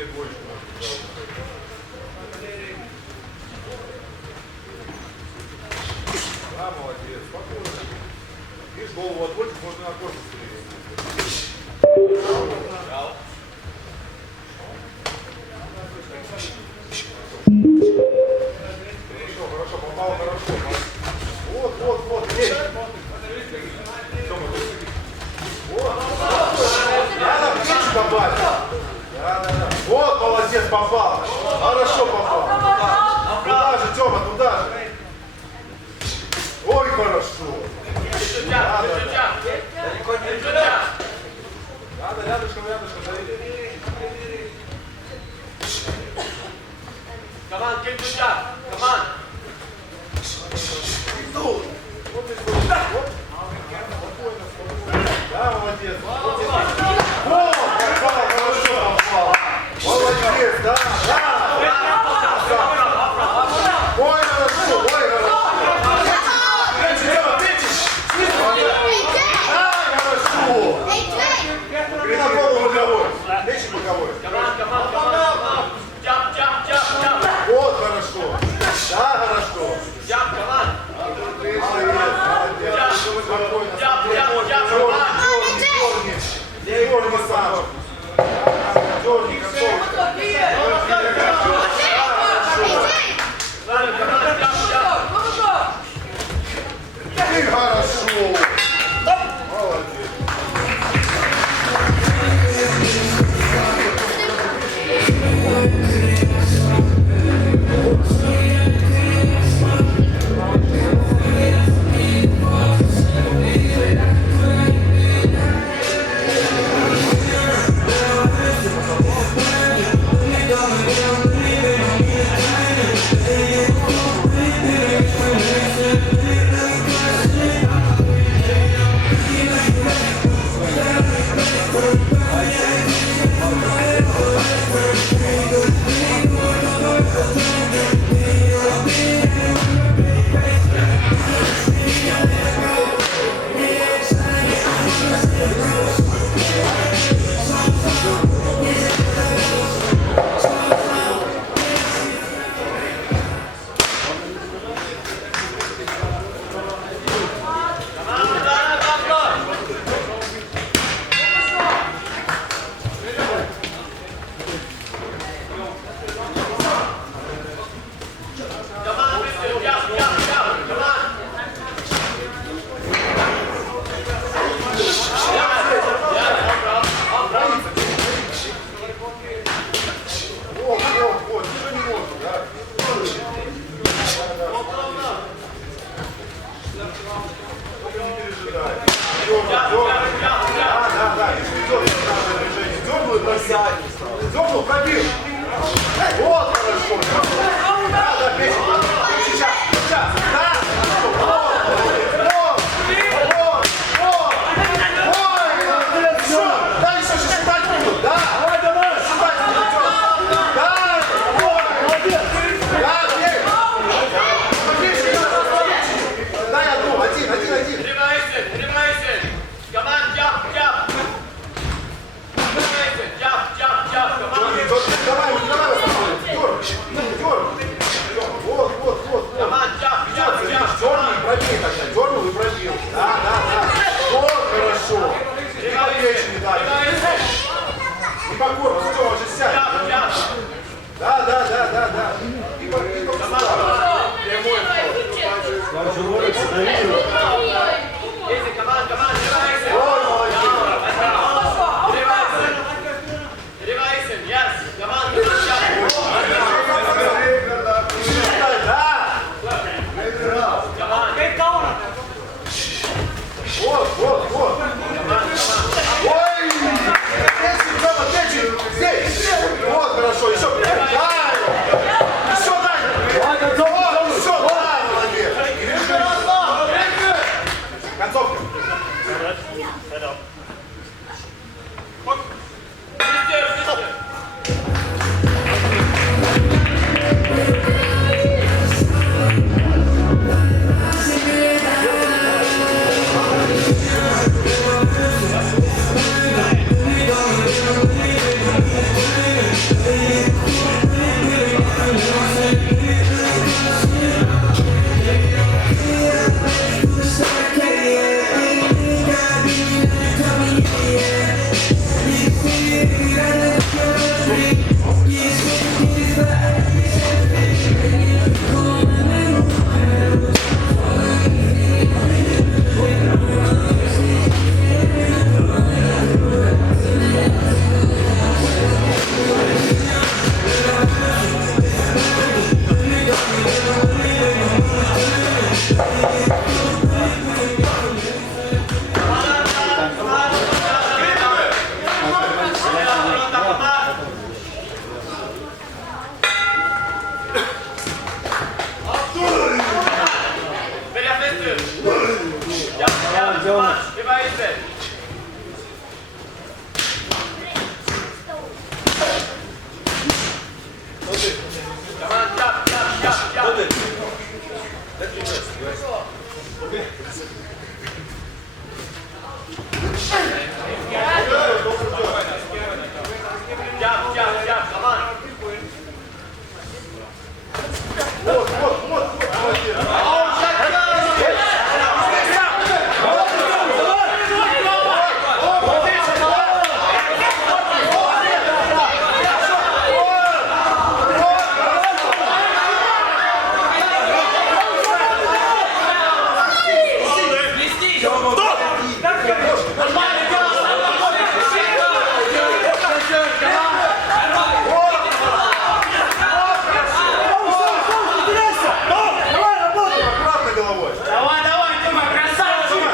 тебе двоечку можно. Да, молодец, спокойно. Видишь, голову отводишь, можно на корпус перевести. Хорошо, попал хорошо. Вот, есть. Надо в плечи попасть. Да. Вот, молодец, попал. Хорошо попал. Туда же, Тёма, туда же. Ой, хорошо. Надо рядышком, Команд, get to job. Команд. Да, молодец. Вот, попал, хорошо попал. Молодец, да. Ой, хорошо. На голову боковой. Плечи боковой. Команд. Jump. Вот, хорошо. Да, хорошо. Jump, команд. Дерни сам. Дерни, и хорошо. Молодец. Дёрнул, пробил. Вот хорошо. Надо печь. Сейчас. Да. Да, еще считать будут. Да. Считать будут. Да. Да, я думаю. Один. Ремайся. Команд, jump. Давай, вот. Команд, Дернул и пробил. Да. Вот, хорошо. И по плечи не дали. И по корпусу, Тёма, же сядь. Да. И по прямой вход. Если команд, ремайся. Ой, молодец. Yes, команд, Вот. Ой! Здесь! Вот, хорошо, еще. Дай! Еще дай! Все, молодец! Концовка. Вот, молодец. Аккуратно головой. Давай, Тёма, красавчик!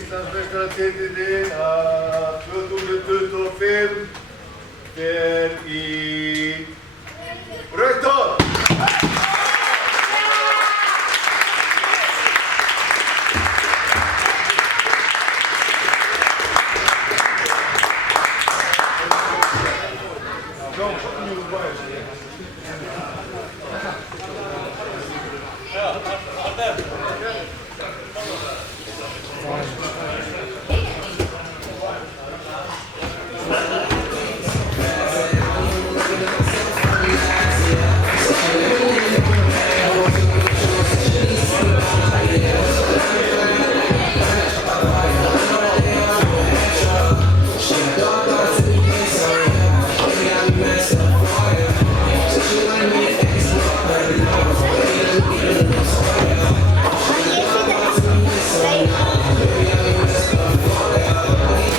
Íslandsmeistaratitilinn að 2025 fer í rautt horn. She got me messed up for you. She let me fix it.